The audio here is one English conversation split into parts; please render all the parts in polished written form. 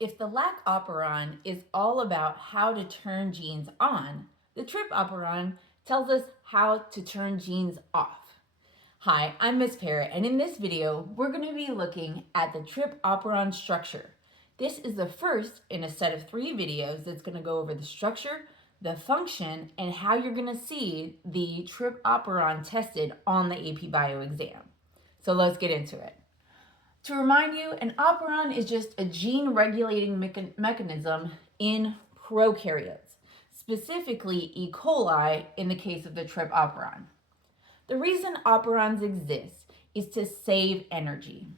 If the lac operon is all about how to turn genes on, the trp operon tells us how to turn genes off. Hi, I'm Miss Parrott, and in this video, we're going to be looking at the Trp Operon structure. This is the first in a set of 3 videos that's going to go over the structure, the function, and how you're going to see the Trp Operon tested on the AP Bio exam. So let's get into it. To remind you, an operon is just a gene-regulating mechanism in prokaryotes, specifically E. coli in the case of the Trp operon. The reason operons exist is to save energy.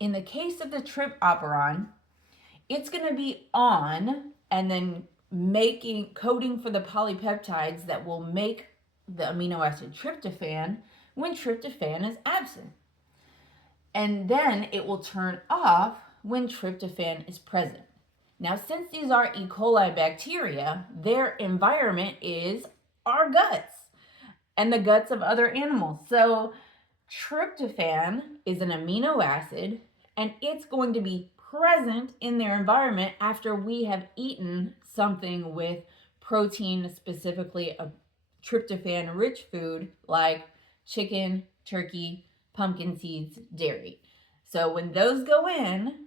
In the case of the Trp operon, it's going to be on and then coding for the polypeptides that will make the amino acid tryptophan when tryptophan is absent. And then it will turn off when tryptophan is present. Now, since these are E. coli bacteria, their environment is our guts and the guts of other animals. So tryptophan is an amino acid, and it's going to be present in their environment after we have eaten something with protein, specifically a tryptophan-rich food like chicken, turkey, pumpkin seeds, dairy. So when those go in,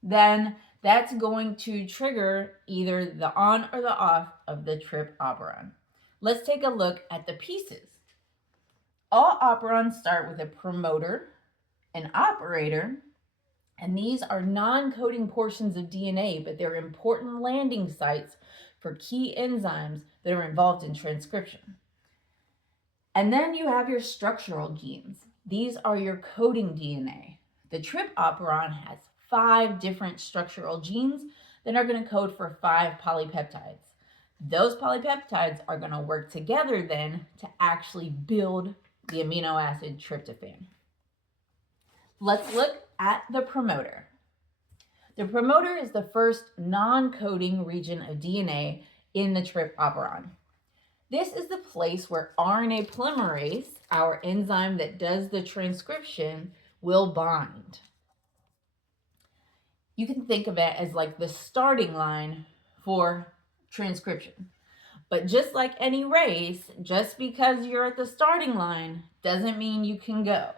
then that's going to trigger either the on or the off of the Trp operon. Let's take a look at the pieces. All operons start with a promoter, an operator, and these are non-coding portions of DNA, but they're important landing sites for key enzymes that are involved in transcription. And then you have your structural genes. These are your coding DNA. The Trp operon has 5 different structural genes that are going to code for 5 polypeptides. Those polypeptides are going to work together then to actually build the amino acid tryptophan. Let's look at the promoter. The promoter is the first non-coding region of DNA in the Trp operon. This is the place where RNA polymerase, our enzyme that does the transcription, will bind. You can think of it as like the starting line for transcription. But just like any race, just because you're at the starting line doesn't mean you can go.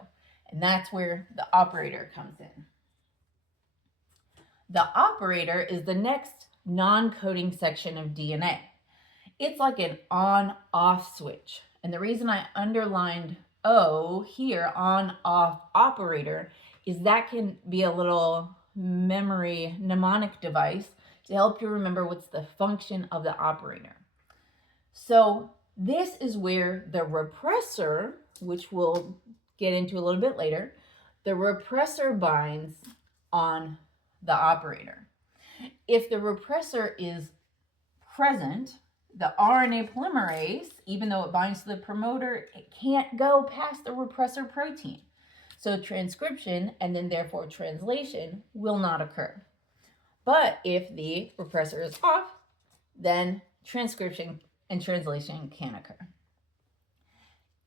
And that's where the operator comes in. The operator is the next non-coding section of DNA. It's like an on-off switch. And the reason I underlined O here, on-off operator, is that can be a little memory mnemonic device to help you remember what's the function of the operator. So this is where the repressor, which we'll get into a little bit later, the repressor binds on the operator. If the repressor is present, the RNA polymerase, even though it binds to the promoter, it can't go past the repressor protein. So transcription, and then therefore translation, will not occur. But if the repressor is off, then transcription and translation can occur.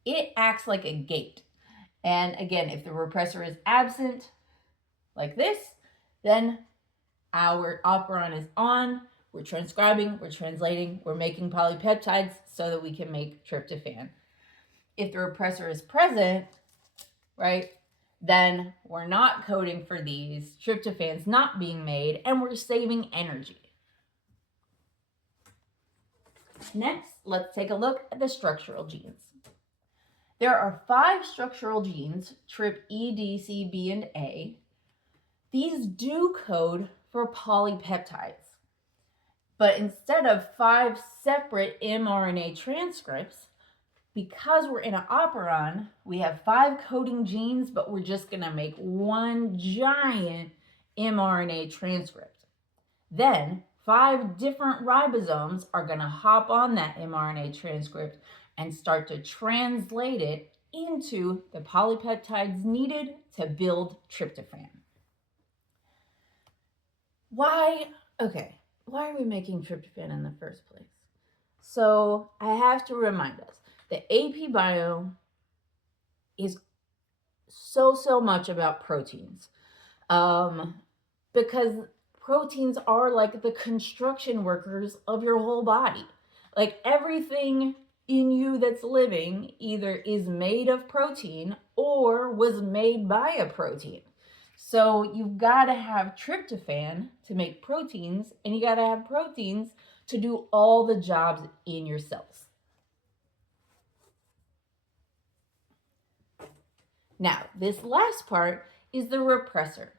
It acts like a gate. And again, if the repressor is absent, like this, then our operon is on. We're transcribing, we're translating, we're making polypeptides so that we can make tryptophan. If the repressor is present, right, then we're not coding for these, tryptophan's not being made, and we're saving energy. Next, let's take a look at the structural genes. There are 5 structural genes, trpE, D, C, B, and A. These do code for polypeptides. But instead of 5 separate mRNA transcripts, because we're in an operon, we have 5 coding genes, but we're just going to make one giant mRNA transcript. Then 5 different ribosomes are going to hop on that mRNA transcript and start to translate it into the polypeptides needed to build tryptophan. Why are we making tryptophan in the first place? So I have to remind us that AP Bio is so much about proteins, because proteins are like the construction workers of your whole body. Like everything in you that's living either is made of protein or was made by a protein. So you've got to have tryptophan to make proteins, and you got to have proteins to do all the jobs in your cells. Now, this last part is the repressor.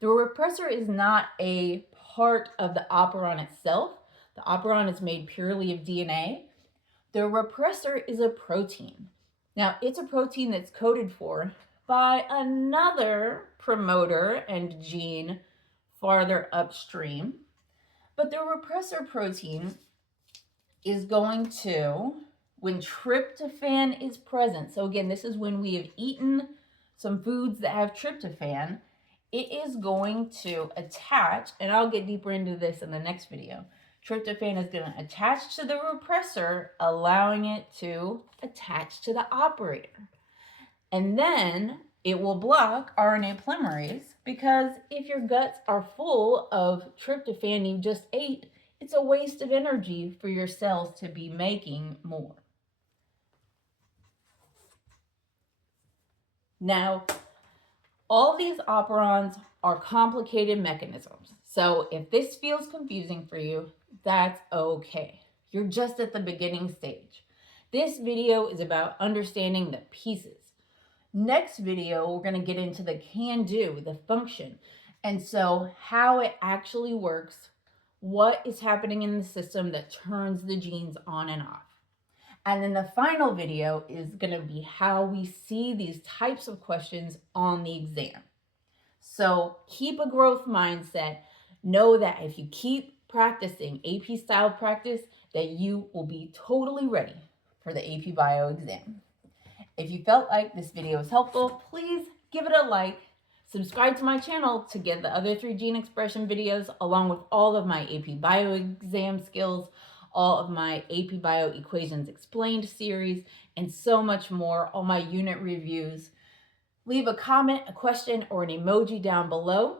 The repressor is not a part of the operon itself. The operon is made purely of DNA. The repressor is a protein. Now, it's a protein that's coded for by another promoter and gene farther upstream. But the repressor protein is going to, when tryptophan is present, so again, this is when we have eaten some foods that have tryptophan, it is going to attach, and I'll get deeper into this in the next video. Tryptophan is going to attach to the repressor, allowing it to attach to the operator. And then it will block RNA polymerase, because if your guts are full of tryptophan you just ate, it's a waste of energy for your cells to be making more. Now, all these operons are complicated mechanisms. So if this feels confusing for you, that's okay. You're just at the beginning stage. This video is about understanding the pieces. Next video, we're going to get into the can-do, the function, and so how it actually works, what is happening in the system that turns the genes on and off. And then the final video is going to be how we see these types of questions on the exam. So keep a growth mindset. Know that if you keep practicing AP style practice, that you will be totally ready for the AP Bio exam. If you felt like this video was helpful, please give it a like. Subscribe to my channel to get the other 3 gene expression videos, along with all of my AP Bio exam skills, all of my AP Bio Equations Explained series, and so much more, all my unit reviews. Leave a comment, a question, or an emoji down below.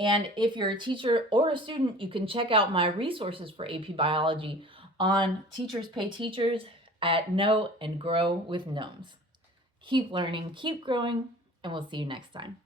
And if you're a teacher or a student, you can check out my resources for AP Biology on Teachers Pay Teachers at Know and Grow with Gnomes. Keep learning, keep growing, and we'll see you next time.